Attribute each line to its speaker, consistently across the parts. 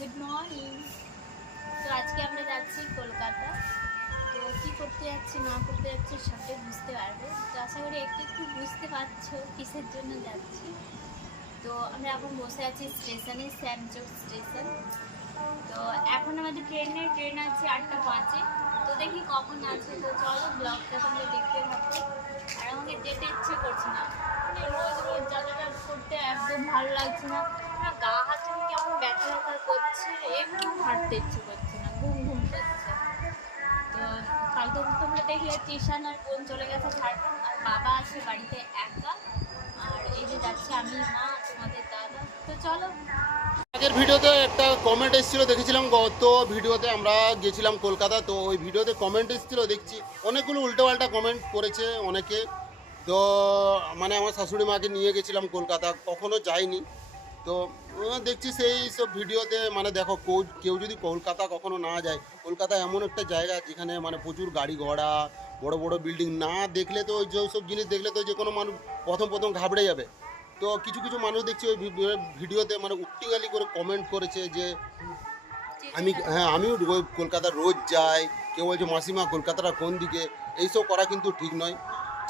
Speaker 1: Good morning তো আজকে আমরা যাচ্ছি কলকাতা। তো কী করতে যাচ্ছি, না করতে যাচ্ছি, সবটাই বুঝতে পারবে। তো আশা করি একটু একটু বুঝতে পারছ কিসের জন্য যাচ্ছি। তো আমরা এখন বসে আছি স্টেশনে শ্যামচক স্টেশন তো এখন আমাদের ট্রেনে ট্রেন আছে আটটা পাঁচে। তো দেখি কখন আছে। তো চলো ব্লগটা তোমরা দেখতে থাকো। আর আমাকে যেতে ইচ্ছে করছে না। মানে রোজ রোজ যাত্রা করতে একদম ভালো লাগছে না। ব্যথা ব্যথা করছে, একটু হাঁটতে ইচ্ছে করছে না, ঘুম ঘুম করছে তো কাল তো তোমরা দেখলে টিশান আর বোন চলে গেছে আর বাবা আছে বাড়িতে একা। আর এই যে যাচ্ছে আমি, মা, তোমাদের দাদা। তো চলো।
Speaker 2: আগের ভিডিওতে একটা কমেন্ট এসেছিল, দেখেছিলাম গত ভিডিওতে আমরা গেছিলাম কলকাতা, তো ওই ভিডিওতে কমেন্ট এসেছিল, দেখছি। অনেকগুলো উল্টোপাল্টা কমেন্ট করেছে অনেকে। তো মানে আমার শাশুড়ি মাকে নিয়ে গেছিলাম কলকাতা, কখনো যাইনি। তো দেখছি সেই সব ভিডিওতে মানে দেখো কেউ- যদি কলকাতা কখনো না যায়, কলকাতা এমন একটা জায়গা যেখানে মানে প্রচুর গাড়ি ঘোড়া, বড় বড় বিল্ডিং না দেখলে তো ওই সব জিনিস দেখলে তো যে কোনো মানুষ প্রথম প্রথম ঘাবড়ে যাবে। তো কিছু কিছু মানুষ দেখছি ওই ভিডিওতে মানে উট্টিগালি করে কমেন্ট করেছে যে, আমি হ্যাঁ আমিও কলকাতা রোজ যাই, কেউ বলছে, মাসিমা, কলকাতাটা কোন দিকে? এইসব করা কিন্তু ঠিক নয়।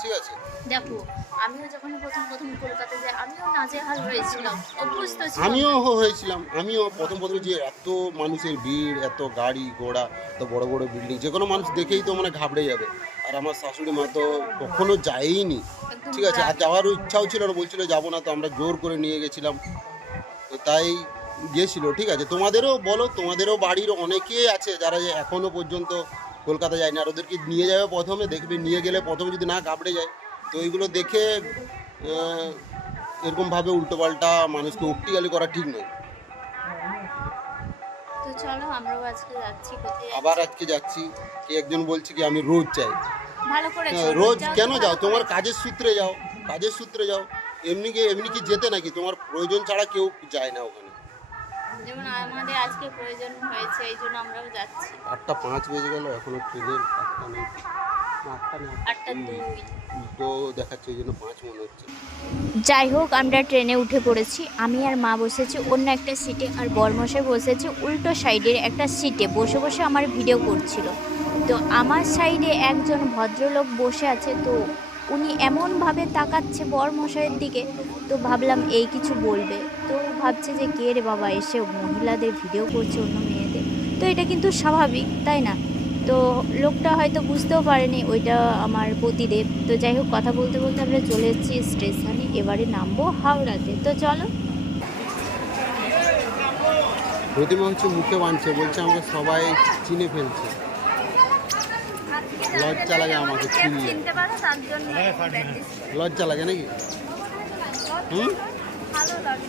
Speaker 2: ঠিক আছে?
Speaker 1: দেখো আমিও যখন প্রথম প্রথম কলকাতা যাই আমিও নাজেহাল হয়েছিলাম অভ্যস্ত ছিলাম।
Speaker 2: আমিও হয়েছিলাম আমিও প্রথম প্রথম যে এত মানুষের ভিড় এত গাড়ি ঘোড়া এত বড় বড় বিল্ডিং যে কোনো মানুষ দেখেই তো মানে ঘাবড়ে যাবে। আর আমার শাশুড়ি মা তো কখনো যায়নি ঠিক আছে? আর যাওয়ারও ইচ্ছাও ছিল না বলছিল যাব না। তো আমরা জোর করে নিয়ে গেছিলাম। তো তাই গিয়েছিল ঠিক আছে? তোমাদেরও বলো তোমাদেরও বাড়ির অনেকে আছে যারা যে এখনও পর্যন্ত কলকাতা যায়নি আর ওদেরকে নিয়ে যাবে প্রথমে দেখবে নিয়ে গেলে প্রথমে যদি না কাপড়ে যায় তো এইগুলো দেখে এরকমভাবে উল্টোপাল্টা মানুষকে উট্টিগালি করা ঠিক নয়।
Speaker 1: তো চলো আমরাও আজকে যাচ্ছি কোথায়?
Speaker 2: আবার আজকে যাচ্ছি। কি একজন বলছে কি আমি রোজ চাই
Speaker 1: ভালো
Speaker 2: হ্যাঁ, রোজ কেন যাও? তোমার কাজের সূত্রে যাও কাজের সূত্রে যাও। এমনি কি এমনি কি যেতে নাকি? তোমার প্রয়োজন ছাড়া কেউ যায় না ওখানে।
Speaker 1: যেমন আমাদের আজকে প্রয়োজন হয়েছে এই জন্য আমরাও যাচ্ছি।
Speaker 2: আটটা পাঁচ বেজে গেল এখনও ট্রেনের আটটা নেই। না, আটটা নেই
Speaker 1: আটটা দুই
Speaker 2: তো দেখাচ্ছে ওই জন্য পাঁচ মনে হচ্ছে।
Speaker 1: যাই হোক আমরা ট্রেনে উঠে পড়েছি। আমি আর মা বসেছি অন্য একটা সিটে আর বরমশাই বসেছে উল্টো সাইডের একটা সিটে। বসে বসে আমার ভিডিও করছিল। তো আমার সাইডে একজন ভদ্রলোক বসে আছে। তো উনি এমনভাবে তাকাচ্ছে বরমশাইয়ের দিকে। তো ভাবলাম এই কিছু বলবে। তো ভাবছে যে কে রে বাবা এসে মহিলাদের ভিডিও করছে অন্য মেয়েদের? তো এটা কিন্তু স্বাভাবিক তাই না? তো লোকটা হয়তো বুঝতেও পারেনি ওইটা আমার পতিদেব তো যাই হোক কথা বলতে বলতে আমরা চলে এসেছি স্টেশনে এবারে নামবো হাওড়াতে। তো চলো।
Speaker 2: প্রতিমা হচ্ছে মুখে বাঁধছে বলছে আমাকে সবাই চিনে ফেলছে। লজ্জা লাগে আমাকে চিনলে
Speaker 1: চিনতে পারো তার জন্য
Speaker 2: লজ্জা লাগে নাকি? হুম?
Speaker 1: ভালো লাগে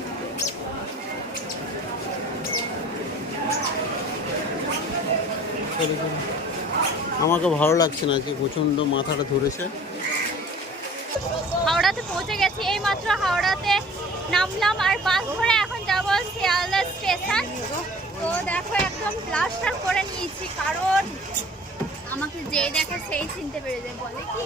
Speaker 2: চলো, চলো। আমাকে ভালো লাগছে না, যে প্রচণ্ড মাথাটা ধরেছে।
Speaker 1: হাওড়াতে পৌঁছে গেছি এই মাত্র হাওড়াতে নামলাম আর বাস ধরে এখন যাব শিয়ালদা স্টেশন। তো দেখো, একদম প্লাস্টার করে নিয়েছি, কারণ আমাকে যে দেখে সেই চিনতে পেরে যায় বলে কি?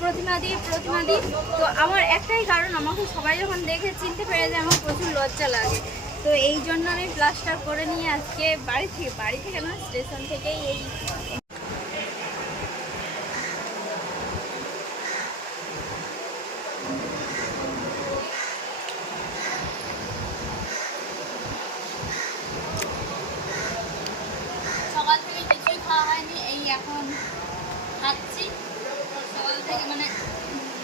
Speaker 1: প্রতিমাদি প্রতিমাদি তো আমার একটাই কারণ, আমাকে সবাই যখন দেখে চিনতে পেরে যায়, আমার প্রচুর লজ্জা লাগে। তো এই জন্য আমি প্লাস্টার করে নিয়ে আজকে বাড়ি থেকে বাড়ি থেকে না, স্টেশন থেকেই এই সকাল থেকে কিছুই খাওয়া হয়নি এই এখন খাচ্ছি সকাল থেকে মানে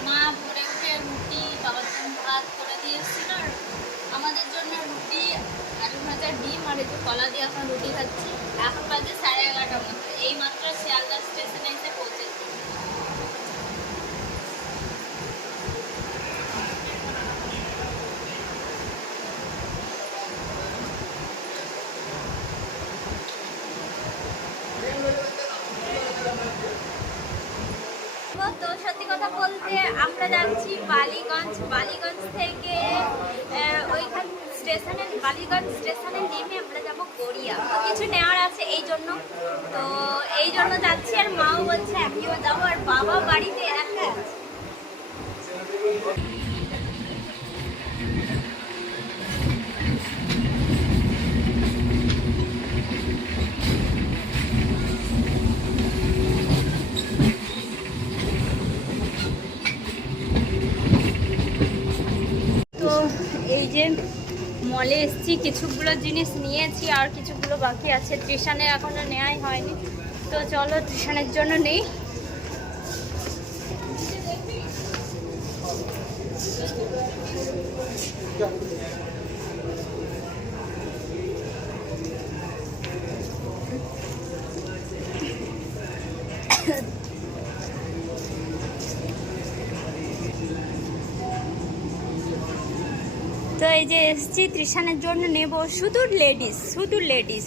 Speaker 1: মা ভোরে উঠে রুটি বাবার জন্য ভাত করে দিয়ে এসেছিল আর আমাদের জন্য রুটি আলু ভাজা, ডিম আর একটু কলা দিয়ে এখন রুটি খাচ্ছি। এখন বাজে সাড়ে এগারোটার মতো এই মাত্র শিয়ালদা স্টেশনে এসে পৌঁছেছি তো সত্যি কথা বলতে আমরা যাচ্ছি বালিগঞ্জ। বালিগঞ্জ বালিগঞ্জ স্টেশনে নেমে আমরা যাব গড়িয়া। কিছু নেওয়ার আছে এই জন্য। তো এই জন্য যাচ্ছি আর মাও বলছে, আমিও যাব আর বাবা বাড়িতে একা আছে। এই যে মলে এসেছি, কিছুগুলো জিনিস নিয়েছি আর কিছুগুলো বাকি আছে। ত্রিশানের এখনও নেওয়াই হয়নি। তো চলো ত্রিশানের জন্য নেই। তো এই যে এসছি ত্রিশানের জন্য নেব শুধু লেডিস শুধু লেডিস।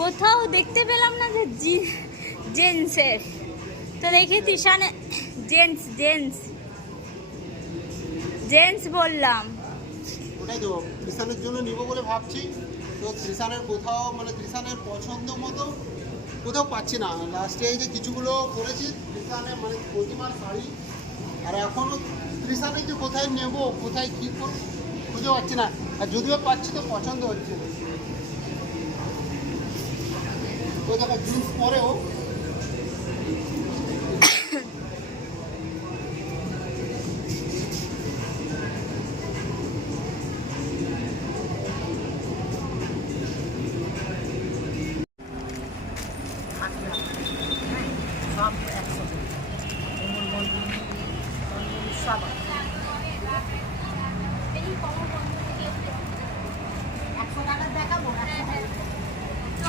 Speaker 1: কোথাও দেখতে পেলাম না যে জেন্টসের। তো দেখি ত্রিশানে জেন্টস জেন্টস। জেন্টস বললাম।
Speaker 2: ওটাই তো জন্য বলে ভাবছি। তো কোথাও মানে পছন্দ মতো কোথাও পাচ্ছি না। কিছুগুলো মানে শাড়ি। আর এখনও কোথায় নেব, কোথায় কী করব খুঁজে পাচ্ছি না। আর যদিও পাচ্ছি তো পছন্দ হচ্ছে। না ওই দেখো জিন্স পরেও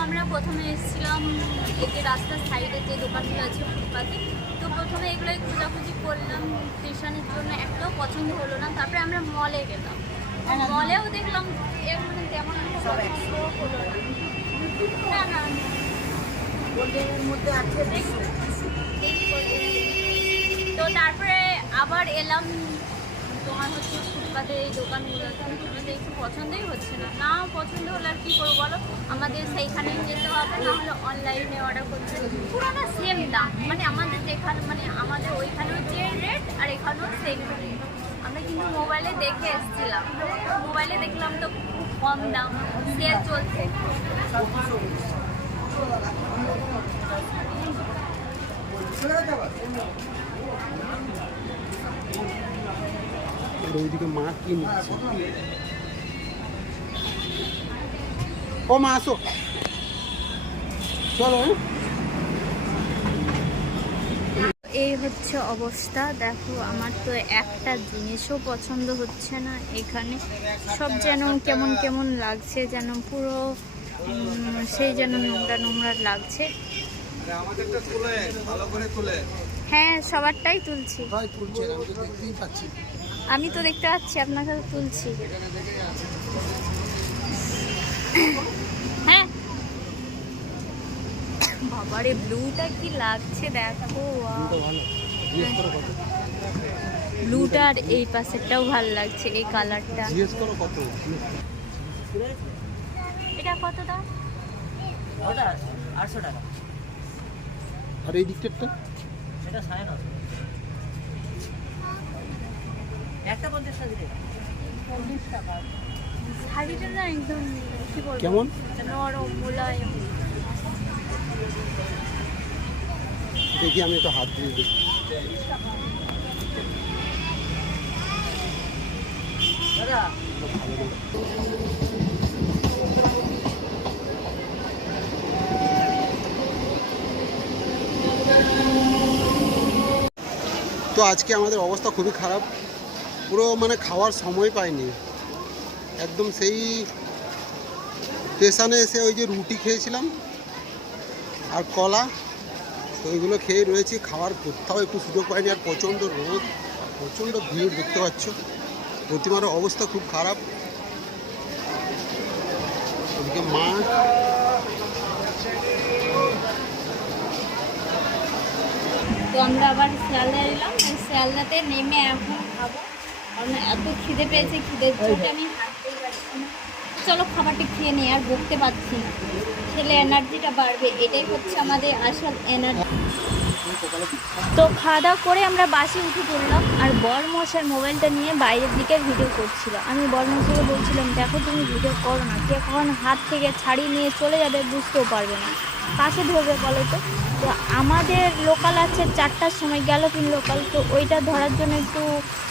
Speaker 1: আমরা প্রথমে এসেছিলাম এই যে রাস্তার সাইডে যে দোকানগুলো আছে ফুটপাতে। তো প্রথমে এগুলোই খোঁজাখুঁজি করলাম স্টেশনের জন্য একটাও পছন্দ হলো না। তারপরে আমরা মলে গেলাম। মলেও দেখলাম এর মানে তেমন হলো না। না তো তারপরে আবার এলাম তোমার হচ্ছে ফুটপাতে এই দোকানগুলোতে আমাদের একটু পছন্দই হচ্ছে না। না পছন্দ হলে আর কী করব বলো? আমাদের সেইখানেই যেতে হবে না হলে অনলাইনে অর্ডার করতে হবে। সেম দাম। মানে আমাদের যেখানে মানে আমাদের ওইখানেও যে রেট আর এখানেও সেম রেট আমরা কিন্তু মোবাইলে দেখে এসেছিলাম। মোবাইলে দেখলাম তো খুব কম দাম। সেল চলছে।
Speaker 2: আর ওইদিকে মা কি নিচ্ছে? ও মা আসো। চলো হ্যাঁ?
Speaker 1: এই হচ্ছে অবস্থা। দেখো আমার তো একটা জিনিসও পছন্দ হচ্ছে না এখানে। সব যেন কেমন কেমন লাগছে যেন পুরো সেই যেন নোংরা নোংরা লাগছে।
Speaker 3: আমাদেরটা তুলে ভালো করে তুলে।
Speaker 1: হ্যাঁ সবারটাই তুলছি।
Speaker 2: ভাই তুলছে আমি তো
Speaker 1: দেখতে পাচ্ছি আপনাকে তো তুলছি। হ্যাঁ। বাবারে ব্লুটা কি লাগছে দেখো ব্লুটার এই পাশেরটাও ভালো লাগছে এই কালারটা।
Speaker 2: জিজ্ঞেস করো কত?
Speaker 1: এটা কত দাম?
Speaker 4: ওটা আটশো টাকা।
Speaker 2: আর এই
Speaker 4: সেটা সাড়ে নশো। একটা পঞ্চাশ টাকা দিলে?
Speaker 1: শাড়িটা না একদম কি বলব?
Speaker 2: কেমন?
Speaker 1: নরম মোলায়েম।
Speaker 2: দেখি আমি একটু হাত দিয়ে দেখি।
Speaker 4: দাদা।
Speaker 2: তো আজকে আমাদের অবস্থা খুবই খারাপ। পুরো মানে খাওয়ার সময় পাইনি। একদম সেই স্টেশনে এসে ওই যে রুটি খেয়েছিলাম আর কলা, তো ওইগুলো খেয়ে রয়েছি। খাওয়ার কোথাও একটু সুযোগ পাইনি আর প্রচণ্ড রোদ, প্রচণ্ড ভিড় দেখতে পাচ্ছ। প্রতিমার অবস্থা খুব খারাপ। ওদিকে মা
Speaker 1: তো আমরা আবার শিয়ালদা এলাম শিয়ালদাতে নেমে এখন খাব। কারণ এত খিদে পেয়েছে খিদের চোটে আমি হাঁটতেই পারছি না। চলো খাবারটি খেয়ে নিই আর বকতে পারছি না। খেলে এনার্জিটা বাড়বে এটাই হচ্ছে আমাদের আসল এনার্জি। তো খাওয়া দাওয়া করে আমরা বাসে উঠে পড়লাম আর বর মশার মোবাইলটা নিয়ে বাইরের দিকে ভিডিও করছিল। আমি বর মশাকে বলছিলাম দেখো তুমি ভিডিও করো না কে কখন হাত থেকে ছাড়িয়ে নিয়ে চলে যাবে বুঝতেও পারবে না। কাছে ধরবে বলো তো? তো আমাদের লোকাল আছে চারটার সময় গেল গ্যালোপিন লোকাল তো ওইটা ধরার জন্য একটু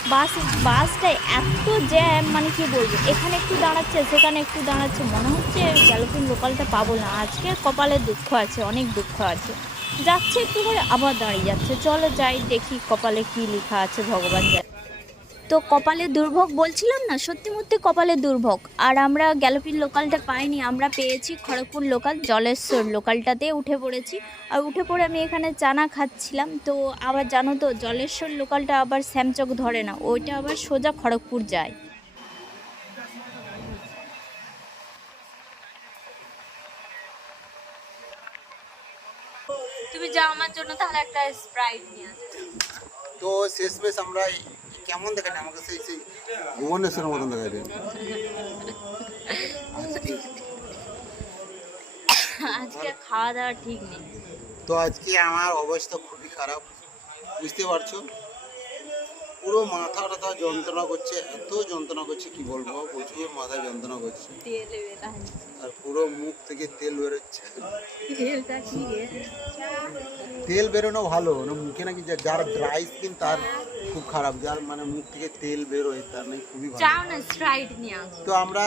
Speaker 1: বাস, বাসটা এত জ্যাম মানে কি বলব, এখানে একটু দাঁড়াচ্ছে, সেখানে একটু দাঁড়াচ্ছে, মনে হচ্ছে গ্যালোপিন লোকালটা পাবো না। আজকে কপালে দুঃখ আছে, অনেক দুঃখ আছে। যাচ্ছে একটু করে, আবার দাঁড়িয়ে যাচ্ছে। চলো যাই, দেখি কপালে কি লেখা আছে ভগবান জানে। তো কপালে দুর্ভোগ বলছিলাম না? সত্যি মধ্যে কপালে দুর্ভোগ। আর আমরা গ্যালোপিন লোকালটা পাইনি, আমরা পেয়েছি খড়গপুর লোকাল, জলেশ্বর লোকালটাতে উঠে পড়েছি। আর উঠে পড়ে আমি এখানে চানা খাচ্ছিলাম। তো আবার জানো তো, জলেশ্বর লোকালটা আবার শ্যামচক ধরে না, ওইটা আবার সোজা খড়গপুর যায়। তুমি যাও, আমার জন্য তাহলে একটা স্প্রাইট নিয়ে আসো।
Speaker 2: তো শেষমেশ আমরা কেমন দেখায় আমাকে সেই সেই ভুবনেশ্বরের মতন দেখায় রে
Speaker 1: আজকে খাওয়া দাওয়া ঠিক নেই
Speaker 2: তো আজকে আমার অবস্থা খুবই খারাপ বুঝতে পারছ পুরো মাথা টাথা যন্ত্রণা করছে এত যন্ত্রণা করছে কি বলব? প্রচুর মাথা যন্ত্রণা করছে। আর পুরো মুখ থেকে তেল বেরোচ্ছে। তেল বেরোনো ভালো না মুখে নাকি যার ড্রাই স্কিন তার খুব খারাপ। যার মানে মুখ থেকে তেল বেরোয় তার নাকি খুবই ভালো। তো আমরা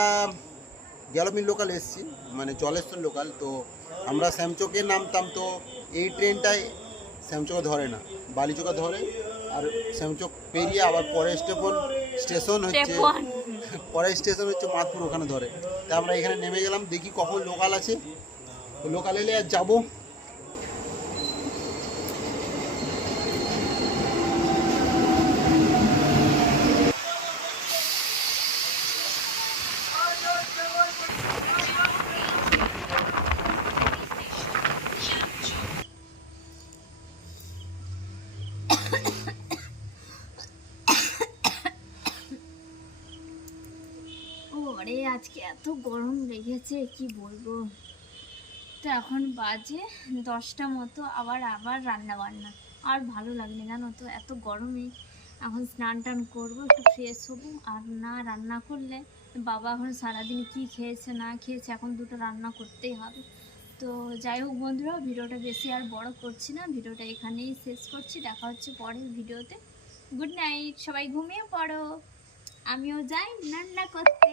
Speaker 2: গ্যালোমিন লোকাল এসেছি মানে জলেশ্বর লোকাল তো আমরা শ্যামচকে নামতাম তো এই ট্রেনটাই শ্যামচকে ধরে না বালিচকে ধরে আর শ্যামচক পেরিয়ে আবার পরের স্টেপন স্টেশন হচ্ছে
Speaker 1: পরে
Speaker 2: পরের স্টেশন হচ্ছে মাতপুর ওখানে ধরে। তা আমরা এখানে নেমে গেলাম দেখি কখন লোকাল আছে। লোকাল এলে আর যাব
Speaker 1: ও আরে আজকে এত গরম লেগেছে, কি বলব? তো এখন বাজে দশটা মতো, আবার আবার রান্না বান্না। আর ভালো লাগবে জানো তো, এত গরমে। এখন স্নান টান করব, একটু ফ্রেশ হব, আর না রান্না করলে বাবা এখন সারাদিন কি খেয়েছে, না খেয়েছে, এখন দুটো রান্না করতেই হবে। তো যাই হোক বন্ধুরা, ভিডিওটা বেশি আর বড় করছি না, ভিডিওটা এখানেই শেষ করছি, দেখা হচ্ছে পরের ভিডিওতে। গুড নাইট সবাই ঘুমিয়ে পড়ো। আমিও যাই, রান্না করতে।